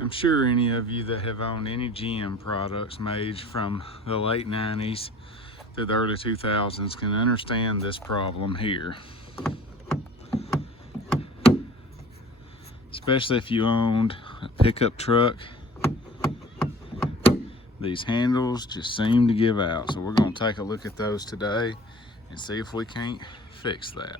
I'm sure any of you that have owned any GM products made from the late 90s through the early 2000s can understand this problem here. Especially if you owned a pickup truck. These handles just seem to give out. So we're going to take a look at those today and see if we can't fix that.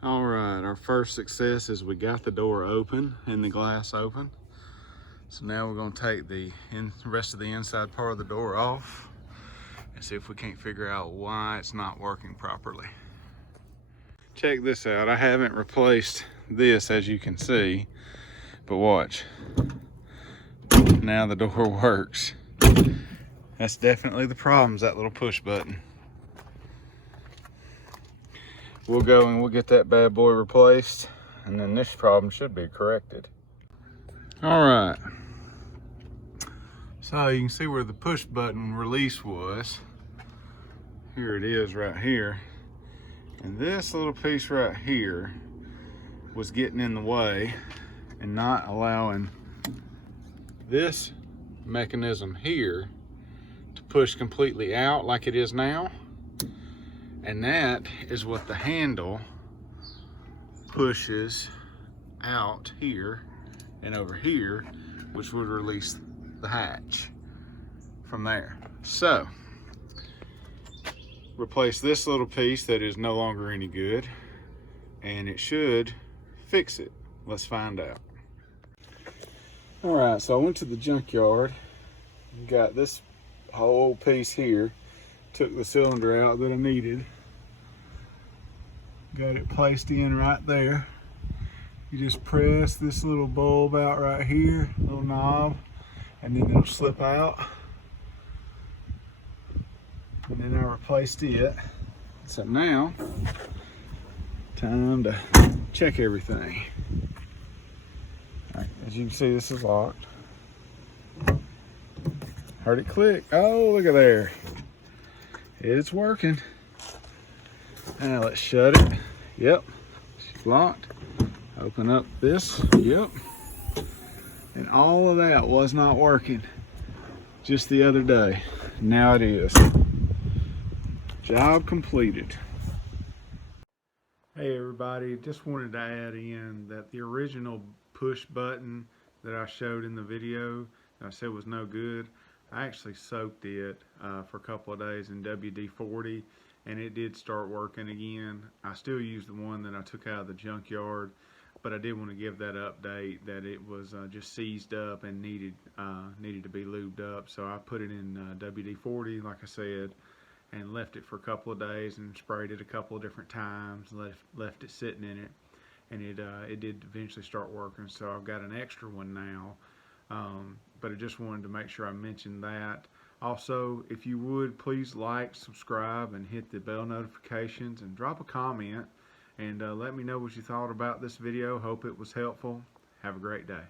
All right, our first success is we got the door open and the glass open. So now we're going to take the rest of the inside part of the door off and see if we can't figure out why it's not working properly. Check this out. I haven't replaced this, as you can see, but watch. Now the door works. That's definitely the problem, is that little push button. We'll go and we'll get that bad boy replaced, and then this problem should be corrected. All right. So you can see where the push button release was. Here it is right here. And this little piece right here was getting in the way and not allowing this mechanism here to push completely out like it is now. And that is what the handle pushes out here and over here, which would release the hatch from there. So, replace this little piece that is no longer any good, and it should fix it. Let's find out. All right, so I went to the junkyard, got this whole piece here, took the cylinder out that I needed, got it placed in right there. You just press this little bulb out right here, little knob, and then it'll slip out. And then I replaced it. So now, time to check everything. All right, as you can see, this is locked. Heard it click. Oh, look at there. It's working. Now let's shut it. Yep, it's locked. Open up this. Yep. And all of that was not working just the other day. Now it is. Job completed. Hey everybody, just wanted to add in that the original push button that I showed in the video that I said was no good, I actually soaked it for a couple of days in WD-40 and it did start working again. I still use the one that I took out of the junkyard, but I did want to give that update that it was just seized up and needed to be lubed up. So I put it in WD-40, like I said, and left it for a couple of days and sprayed it a couple of different times, left it sitting in it, and it did eventually start working. So I've got an extra one now, but I just wanted to make sure I mentioned that. Also, if you would, please like, subscribe, and hit the bell notifications, and drop a comment, and let me know what you thought about this video. Hope it was helpful. Have a great day.